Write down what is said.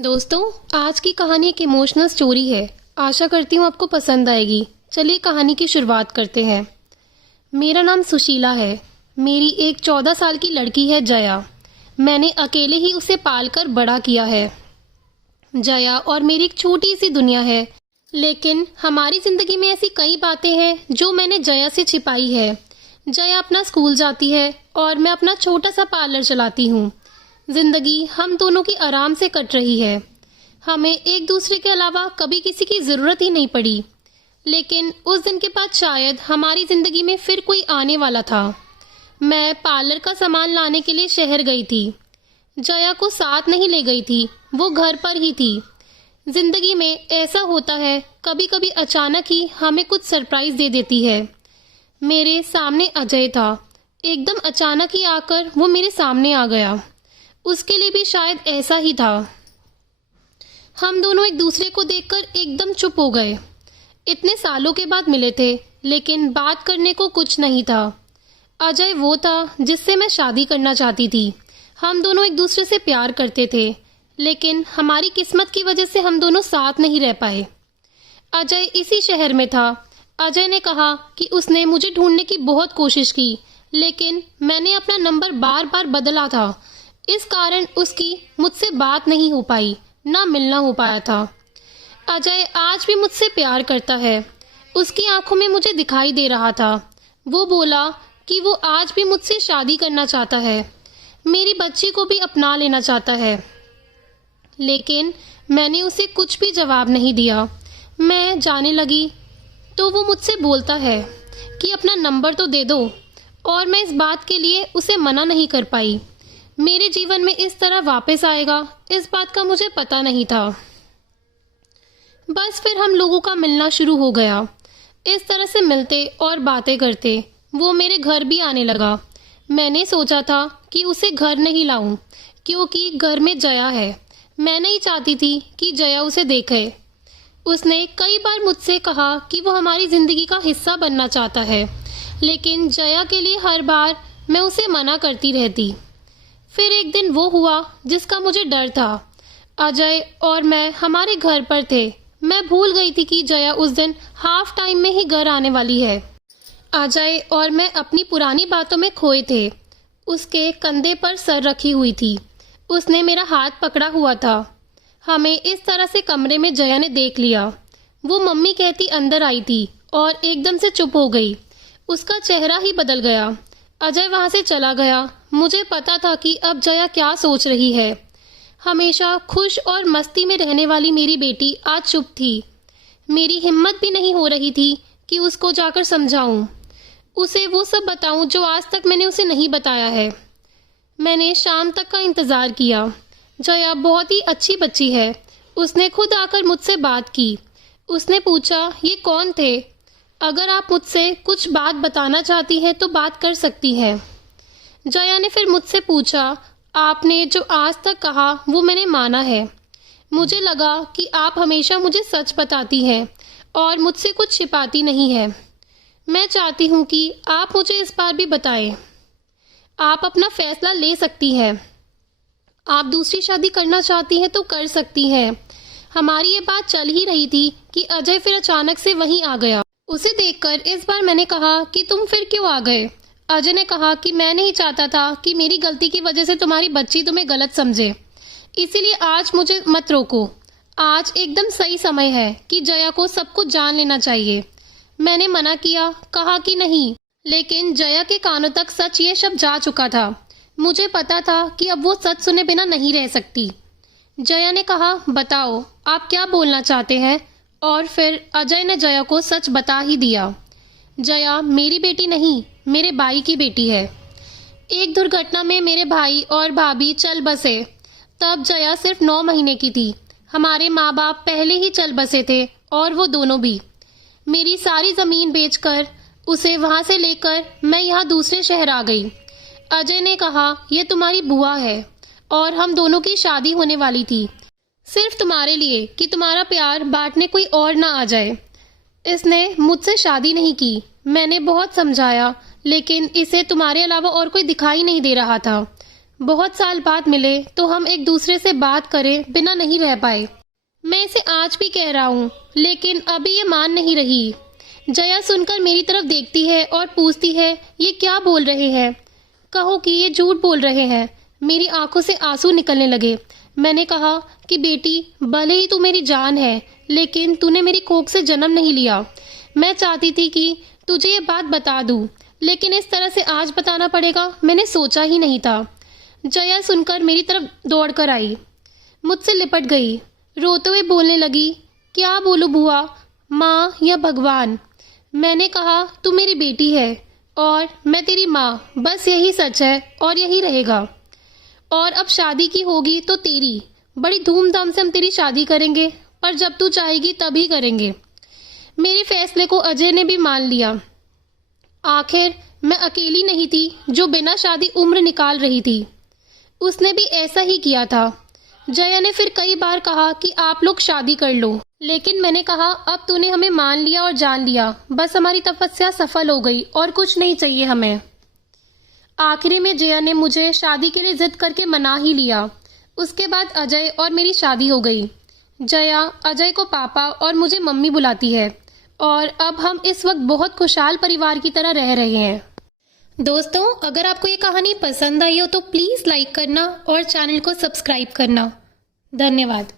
दोस्तों, आज की कहानी एक इमोशनल स्टोरी है। आशा करती हूँ आपको पसंद आएगी। चलिए कहानी की शुरुआत करते हैं। मेरा नाम सुशीला है। मेरी एक 14 साल की लड़की है जया। मैंने अकेले ही उसे पालकर बड़ा किया है। जया और मेरी एक छोटी सी दुनिया है, लेकिन हमारी जिंदगी में ऐसी कई बातें हैं जो मैंने जया से छिपाई है। जया अपना स्कूल जाती है और मैं अपना छोटा सा पार्लर चलाती हूँ। जिंदगी हम दोनों की आराम से कट रही है। हमें एक दूसरे के अलावा कभी किसी की जरूरत ही नहीं पड़ी। लेकिन उस दिन के बाद शायद हमारी जिंदगी में फिर कोई आने वाला था। मैं पार्लर का सामान लाने के लिए शहर गई थी। जया को साथ नहीं ले गई थी, वो घर पर ही थी। जिंदगी में ऐसा होता है, कभी कभी अचानक ही हमें कुछ सरप्राइज दे देती है। मेरे सामने अजय था। एकदम अचानक ही आकर वो मेरे सामने आ गया। उसके लिए भी शायद ऐसा ही था। हम दोनों एक दूसरे को देखकर एकदम चुप हो गए। इतने सालों के बाद मिले थे, लेकिन बात करने को कुछ नहीं था। अजय वो था जिससे मैं शादी करना चाहती थी। हम दोनों एक दूसरे से प्यार करते थे, लेकिन हमारी किस्मत की वजह से हम दोनों साथ नहीं रह पाए। अजय इसी शहर में था। अजय ने कहा कि उसने मुझे ढूंढने की बहुत कोशिश की, लेकिन मैंने अपना नंबर बार बार बदला था। इस कारण उसकी मुझसे बात नहीं हो पाई, ना मिलना हो पाया था। अजय आज भी मुझसे प्यार करता है। उसकी आंखों में मुझे दिखाई दे रहा था। वो बोला कि वो आज भी मुझसे शादी करना चाहता है, मेरी बच्ची को भी अपना लेना चाहता है। लेकिन मैंने उसे कुछ भी जवाब नहीं दिया। मैं जाने लगी तो वो मुझसे बोलता है कि अपना नंबर तो दे दो, और मैं इस बात के लिए उसे मना नहीं कर पाई। मेरे जीवन में इस तरह वापस आएगा, इस बात का मुझे पता नहीं था। बस फिर हम लोगों का मिलना शुरू हो गया। इस तरह से मिलते और बातें करते वो मेरे घर भी आने लगा। मैंने सोचा था कि उसे घर नहीं लाऊं, क्योंकि घर में जया है। मैं नहीं चाहती थी कि जया उसे देखे। उसने कई बार मुझसे कहा कि वो हमारी जिंदगी का हिस्सा बनना चाहता है, लेकिन जया के लिए हर बार मैं उसे मना करती रहती। फिर एक दिन वो हुआ जिसका मुझे डर था। अजय और मैं हमारे घर पर थे। मैं भूल गई थी कि जया उस दिन हाफ टाइम में ही घर आने वाली है। अजय और मैं अपनी पुरानी बातों में खोए थे। उसके कंधे पर सर रखी हुई थी। उसने मेरा हाथ पकड़ा हुआ था। हमें इस तरह से कमरे में जया ने देख लिया। वो मम्मी कहती अंदर आई थी और एकदम से चुप हो गई। उसका चेहरा ही बदल गया। अजय वहां से चला गया। मुझे पता था कि अब जया क्या सोच रही है। हमेशा खुश और मस्ती में रहने वाली मेरी बेटी आज चुप थी। मेरी हिम्मत भी नहीं हो रही थी कि उसको जाकर समझाऊं, उसे वो सब बताऊं जो आज तक मैंने उसे नहीं बताया है। मैंने शाम तक का इंतजार किया। जया बहुत ही अच्छी बच्ची है। उसने खुद आकर मुझसे बात की। उसने पूछा ये कौन थे। अगर आप मुझसे कुछ बात बताना चाहती हैं तो बात कर सकती हैं। जया ने फिर मुझसे पूछा, आपने जो आज तक कहा वो मैंने माना है। मुझे लगा कि आप हमेशा मुझे सच बताती हैं और मुझसे कुछ छिपाती नहीं है। मैं चाहती हूँ कि आप मुझे इस बार भी बताएं। आप अपना फैसला ले सकती हैं। आप दूसरी शादी करना चाहती हैं तो कर सकती हैं। हमारी ये बात चल ही रही थी कि अजय फिर अचानक से वहीं आ गया। उसे देखकर इस बार मैंने कहा कि तुम फिर क्यों आ गए। अजय ने कहा कि मैं नहीं चाहता था कि मेरी गलती की वजह से तुम्हारी बच्ची तुम्हें गलत समझे, इसीलिए आज मुझे मत रोको। आज एकदम सही समय है कि जया को सब कुछ जान लेना चाहिए। मैंने मना किया, कहा कि नहीं, लेकिन जया के कानों तक सच ये शब्द जा चुका था। मुझे पता था कि अब वो सच सुने बिना नहीं रह सकती। जया ने कहा, बताओ आप क्या बोलना चाहते हैं। और फिर अजय ने जया को सच बता ही दिया। जया मेरी बेटी नहीं, मेरे भाई की बेटी है। एक दुर्घटना में मेरे भाई और भाभी चल बसे। तब जया सिर्फ 9 महीने की थी। हमारे माँ बाप पहले ही चल बसे थे और वो दोनों भी। मेरी सारी जमीन बेचकर उसे वहां से लेकर मैं यहाँ दूसरे शहर आ गई। अजय ने कहा ये तुम्हारी बुआ है और हम दोनों की शादी होने वाली थी, सिर्फ तुम्हारे लिए कि तुम्हारा प्यार बांटने कोई और ना आ जाए। इसने मुझसे शादी नहीं की। मैंने बहुत समझाया, लेकिन इसे तुम्हारे अलावा और कोई दिखाई नहीं दे रहा था। बहुत साल बाद मिले तो हम एक दूसरे से बात करें बिना नहीं रह पाए। मैं इसे आज भी कह रहा हूँ, लेकिन अभी ये मान नहीं रही। जया सुनकर मेरी तरफ देखती है और पूछती है, ये क्या बोल रहे हैं? कहो कि ये झूठ बोल रहे हैं। मेरी आंखों से आंसू निकलने लगे। मैंने कहा कि बेटी, भले ही तू मेरी जान है, लेकिन तूने मेरी कोख से जन्म नहीं लिया। मैं चाहती थी कि तुझे ये बात बता दूं, लेकिन इस तरह से आज बताना पड़ेगा, मैंने सोचा ही नहीं था। जया सुनकर मेरी तरफ दौड़ कर आई, मुझसे लिपट गई, रोते हुए बोलने लगी, क्या बोलूं बुआ, माँ या भगवान? मैंने कहा, तू मेरी बेटी है और मैं तेरी माँ, बस यही सच है और यही रहेगा। और अब शादी की होगी तो तेरी, बड़ी धूमधाम से हम तेरी शादी करेंगे, पर जब तू चाहेगी तभी करेंगे। मेरे फैसले को अजय ने भी मान लिया। आखिर मैं अकेली नहीं थी जो बिना शादी उम्र निकाल रही थी। उसने भी ऐसा ही किया था। जया ने फिर कई बार कहा कि आप लोग शादी कर लो, लेकिन मैंने कहा, अब तूने हमें मान लिया और जान लिया, बस हमारी तपस्या सफल हो गई और कुछ नहीं चाहिए हमें। आखिरी में जया ने मुझे शादी के लिए जिद करके मना ही लिया। उसके बाद अजय और मेरी शादी हो गई। जया अजय को पापा और मुझे मम्मी बुलाती है और अब हम इस वक्त बहुत खुशहाल परिवार की तरह रह रहे हैं। दोस्तों, अगर आपको ये कहानी पसंद आई हो तो प्लीज़ लाइक करना और चैनल को सब्सक्राइब करना। धन्यवाद।